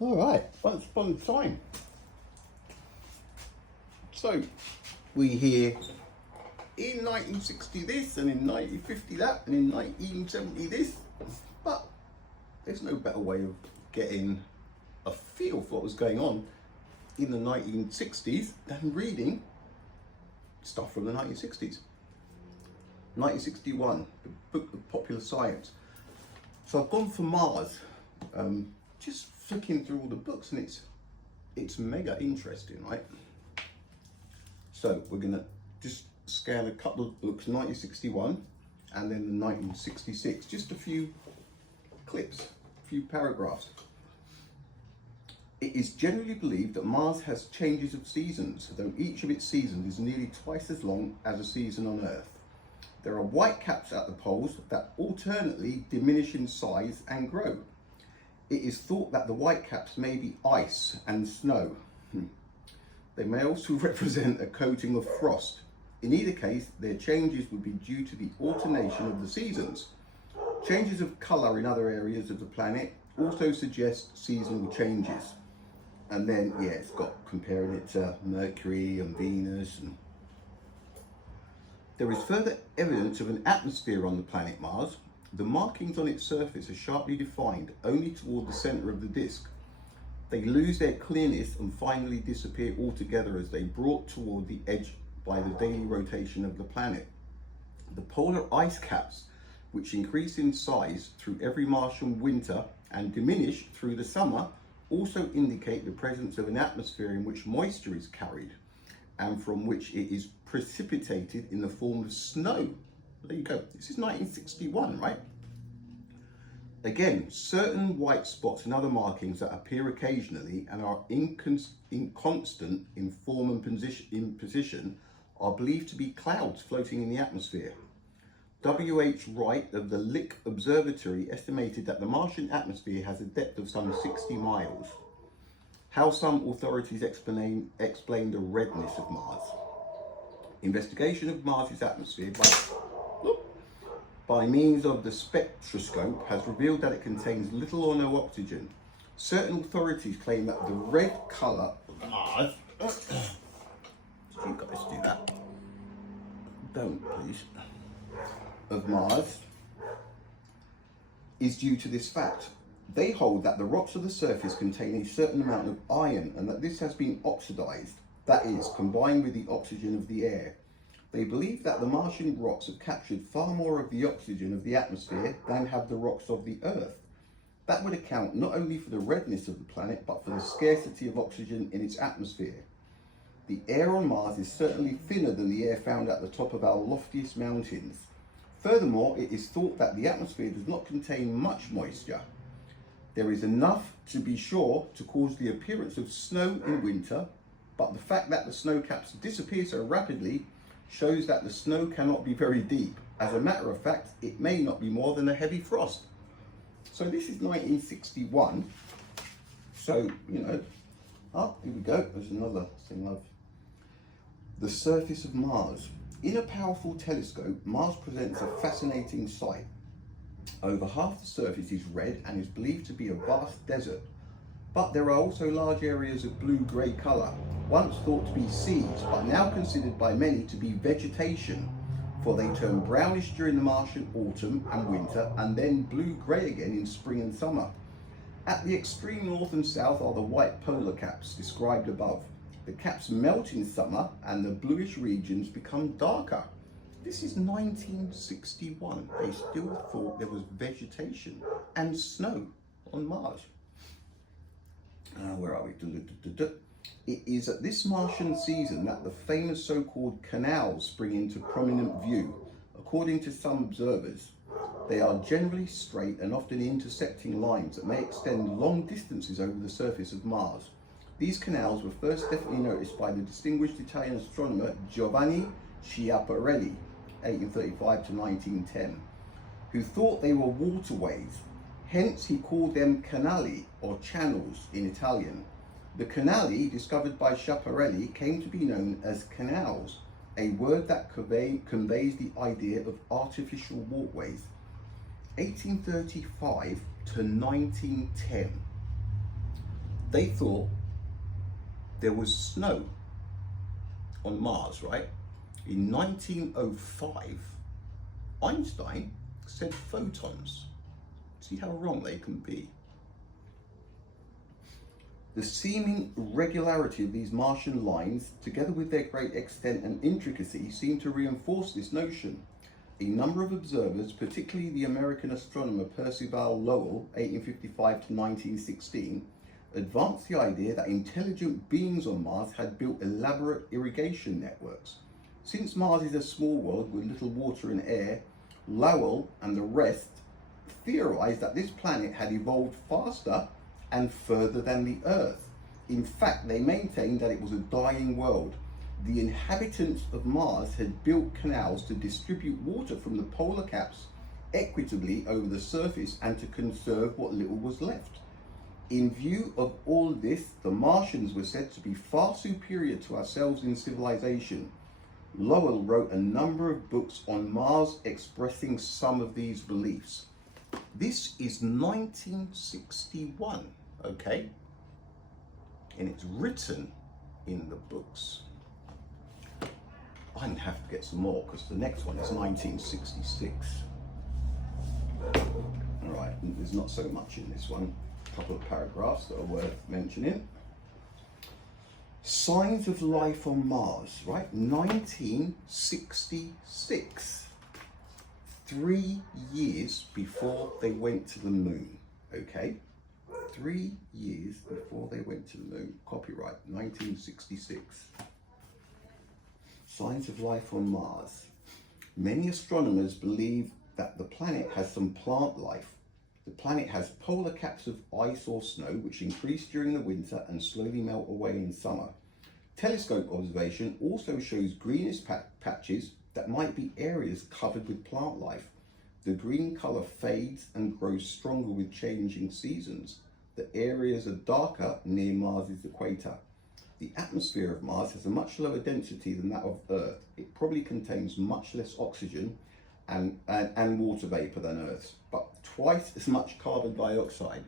All right, once upon a time. So we hear in 1960 this, and in 1950 that, and in 1970 this, but there's no better way of getting a feel for what was going on in the 1960s than reading stuff from the 1960s. 1961, the book of popular science. So I've gone for Mars, just flicking through all the books, and it's mega interesting, right? So we're gonna just scan a couple of books, 1961 and then the 1966, just a few clips, a few paragraphs. It is generally believed that Mars has changes of seasons, though each of its seasons is nearly twice as long as a season on Earth. There are white caps at the poles that alternately diminish in size and grow. It is thought that the white caps may be ice and snow. They may also represent a coating of frost. In either case, their changes would be due to the alternation of the seasons. Changes of colour in other areas of the planet also suggest seasonal changes. And then, yeah, it's got comparing it to Mercury and Venus. And there is further evidence of an atmosphere on the planet Mars. The markings on its surface are sharply defined only toward the centre of the disk. They lose their clearness and finally disappear altogether as they brought toward the edge by the daily rotation of the planet. The polar ice caps, which increase in size through every Martian winter and diminish through the summer, also indicate the presence of an atmosphere in which moisture is carried and from which it is precipitated in the form of snow. There you go. This is 1961, right? Again, certain white spots and other markings that appear occasionally and are inconstant in form and position are believed to be clouds floating in the atmosphere. W.H. Wright of the Lick Observatory estimated that the Martian atmosphere has a depth of some 60 miles. How some authorities explain the redness of Mars. Investigation of Mars's atmosphere by means of the spectroscope has revealed that it contains little or no oxygen. Certain authorities claim that the red colour of Mars, you guys do that, don't please, of Mars is due to this fact. They hold that the rocks of the surface contain a certain amount of iron and that this has been oxidized, that is, combined with the oxygen of the air. They believe that the Martian rocks have captured far more of the oxygen of the atmosphere than have the rocks of the Earth. That would account not only for the redness of the planet, but for the scarcity of oxygen in its atmosphere. The air on Mars is certainly thinner than the air found at the top of our loftiest mountains. Furthermore, it is thought that the atmosphere does not contain much moisture. There is enough, to be sure, to cause the appearance of snow in winter, but the fact that the snow caps disappear so rapidly shows that the snow cannot be very deep. As a matter of fact, it may not be more than a heavy frost. So this is 1961. So, here we go. There's another thing the surface of Mars. In a powerful telescope, Mars presents a fascinating sight. Over half the surface is red and is believed to be a vast desert. But there are also large areas of blue-grey colour, once thought to be seas, but now considered by many to be vegetation, for they turn brownish during the Martian autumn and winter, and then blue-grey again in spring and summer. At the extreme north and south are the white polar caps described above. The caps melt in summer and the bluish regions become darker. This is 1961. They still thought there was vegetation and snow on Mars. Where are we? It is at this Martian season that the famous so-called canals spring into prominent view. According to some observers, they are generally straight and often intersecting lines that may extend long distances over the surface of Mars. These canals were first definitely noticed by the distinguished Italian astronomer Giovanni Schiaparelli, 1835 to 1910, who thought they were waterways. Hence, he called them canali, or channels in Italian. The canali, discovered by Schiaparelli, came to be known as canals, a word that conveys the idea of artificial walkways. 1835 to 1910. They thought there was snow on Mars, right? In 1905, Einstein said photons. See how wrong they can be. The seeming regularity of these Martian lines, together with their great extent and intricacy, seem to reinforce this notion. A number of observers, particularly the American astronomer Percival Lowell, 1855 to 1916, advanced the idea that intelligent beings on Mars had built elaborate irrigation networks. Since Mars is a small world with little water and air, Lowell and the rest theorized that this planet had evolved faster and further than the Earth. In fact, they maintained that it was a dying world. The inhabitants of Mars had built canals to distribute water from the polar caps equitably over the surface and to conserve what little was left. In view of all this, the Martians were said to be far superior to ourselves in civilization. Lowell wrote a number of books on Mars expressing some of these beliefs. This is 1961, okay? And it's written in the books. I'm gonna have to get some more because the next one is 1966. All right, there's not so much in this one. A couple of paragraphs that are worth mentioning. Signs of life on Mars, right? 1966. 3 years before they went to the moon, okay? 3 years before they went to the moon. Copyright, 1966. Signs of life on Mars. Many astronomers believe that the planet has some plant life. The planet has polar caps of ice or snow which increase during the winter and slowly melt away in summer. Telescope observation also shows greenish patches that might be areas covered with plant life. The green colour fades and grows stronger with changing seasons. The areas are darker near Mars's equator. The atmosphere of Mars has a much lower density than that of Earth. It probably contains much less oxygen and water vapour than Earth's, but twice as much carbon dioxide.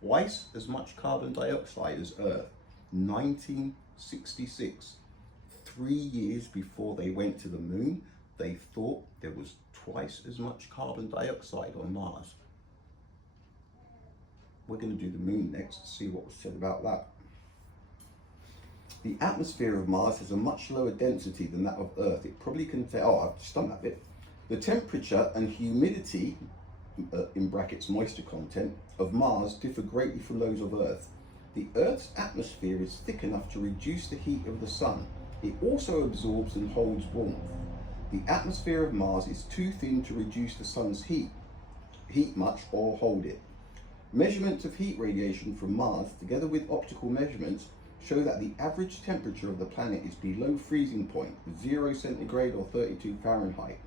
Twice as much carbon dioxide as Earth. 1966. 3 years before they went to the moon, they thought there was twice as much carbon dioxide on Mars. We're going to do the moon next to see what was said about that. The atmosphere of Mars has a much lower density than that of Earth. It probably contains, I've just done that bit. The temperature and humidity, in brackets moisture content, of Mars differ greatly from those of Earth. The Earth's atmosphere is thick enough to reduce the heat of the sun. It also absorbs and holds warmth. The atmosphere of Mars is too thin to reduce the sun's heat much or hold it. Measurements of heat radiation from Mars, together with optical measurements, show that the average temperature of the planet is below freezing point, 0 centigrade or 32 Fahrenheit.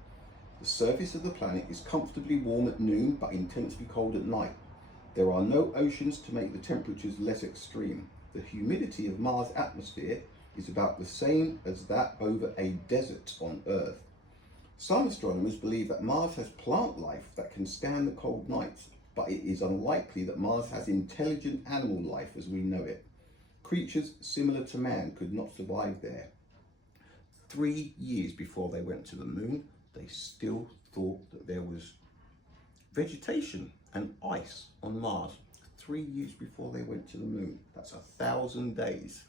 The surface of the planet is comfortably warm at noon but intensely cold at night. There are no oceans to make the temperatures less extreme. The humidity of Mars' atmosphere is about the same as that over a desert on Earth. Some astronomers believe that Mars has plant life that can stand the cold nights, but it is unlikely that Mars has intelligent animal life as we know it. Creatures similar to man could not survive there. 3 years before they went to the moon, they still thought that there was vegetation and ice on Mars. 3 years before they went to the moon. That's 1,000 days.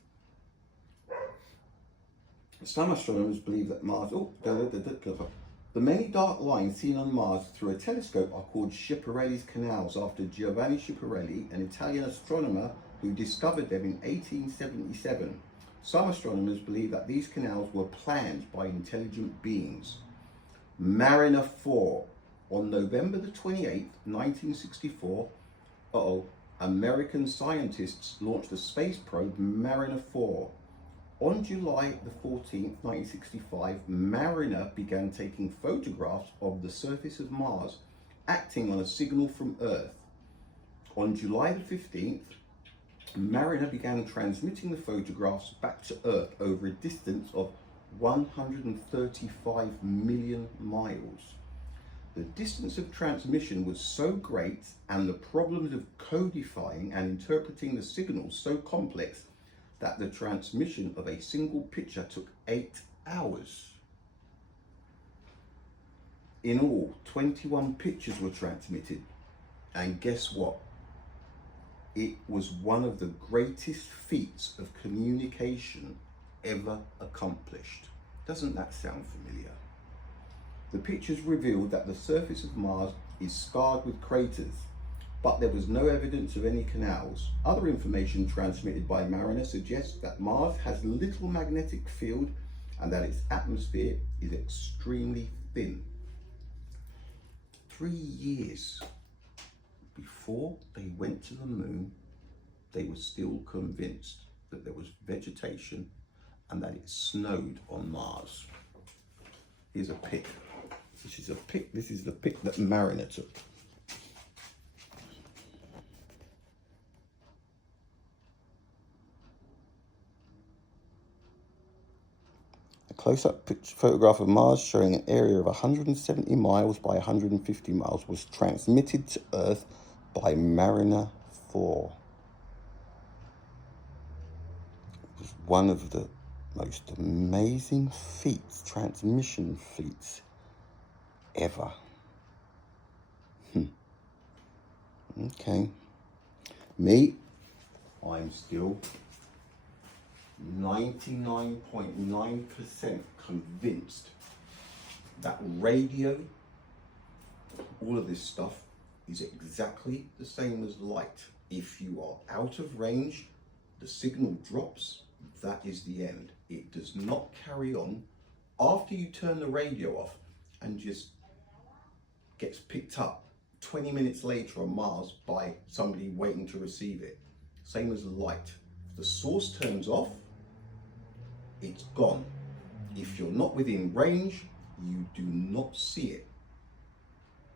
Some astronomers believe that Mars, the many dark lines seen on Mars through a telescope are called Schiaparelli's canals, after Giovanni Schiaparelli, an Italian astronomer who discovered them in 1877. Some astronomers believe that these canals were planned by intelligent beings. Mariner 4. On November the 28th, 1964, American scientists launched the space probe Mariner 4. On July the 14th, 1965, Mariner began taking photographs of the surface of Mars, acting on a signal from Earth. On July the 15th, Mariner began transmitting the photographs back to Earth over a distance of 135 million miles. The distance of transmission was so great and the problems of codifying and interpreting the signals so complex that the transmission of a single picture took 8 hours. In all, 21 pictures were transmitted, and guess what? It was one of the greatest feats of communication ever accomplished. Doesn't that sound familiar? The pictures revealed that the surface of Mars is scarred with craters, but there was no evidence of any canals. Other information transmitted by Mariner suggests that Mars has little magnetic field and that its atmosphere is extremely thin. 3 years before they went to the moon, they were still convinced that there was vegetation and that it snowed on Mars. Here's a pic. This is the pic that Mariner took. A close-up photograph of Mars showing an area of 170 miles by 150 miles was transmitted to Earth by Mariner 4. It was one of the most amazing feats, transmission feats ever. Okay. Me, I'm still 99.9% convinced that radio, all of this stuff, is exactly the same as light. If you are out of range, the signal drops, that is the end. It does not carry on after you turn the radio off and just gets picked up 20 minutes later on Mars by somebody waiting to receive it. Same as light. If the source turns off, it's gone. If you're not within range, you do not see it.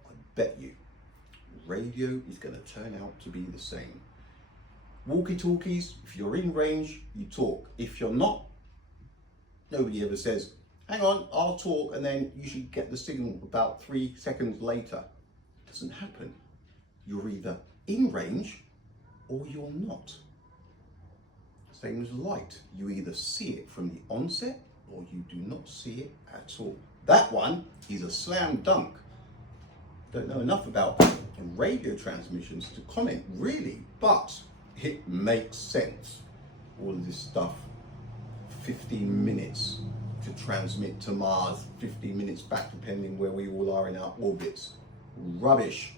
I bet you radio is going to turn out to be the same. Walkie-talkies, if you're in range, you talk. If you're not, nobody ever says, hang on, I'll talk, and then you should get the signal about 3 seconds later. It doesn't happen. You're either in range or you're not. Same as light. You either see it from the onset or you do not see it at all. That one is a slam dunk. Don't know enough about radio transmissions to comment really, but it makes sense. All of this stuff, 15 minutes to transmit to Mars, 15 minutes back depending where we all are in our orbits. Rubbish.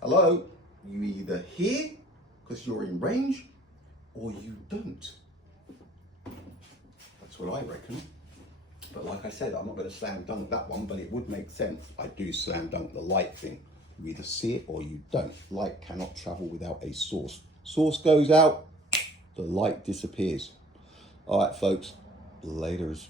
Hello, you either hear because you're in range or you don't. That's what I reckon. But like I said, I'm not going to slam dunk that one, but it would make sense. I do slam dunk the light thing. You either see it or you don't. Light cannot travel without a source. Source goes out, the light disappears. All right, folks, laters.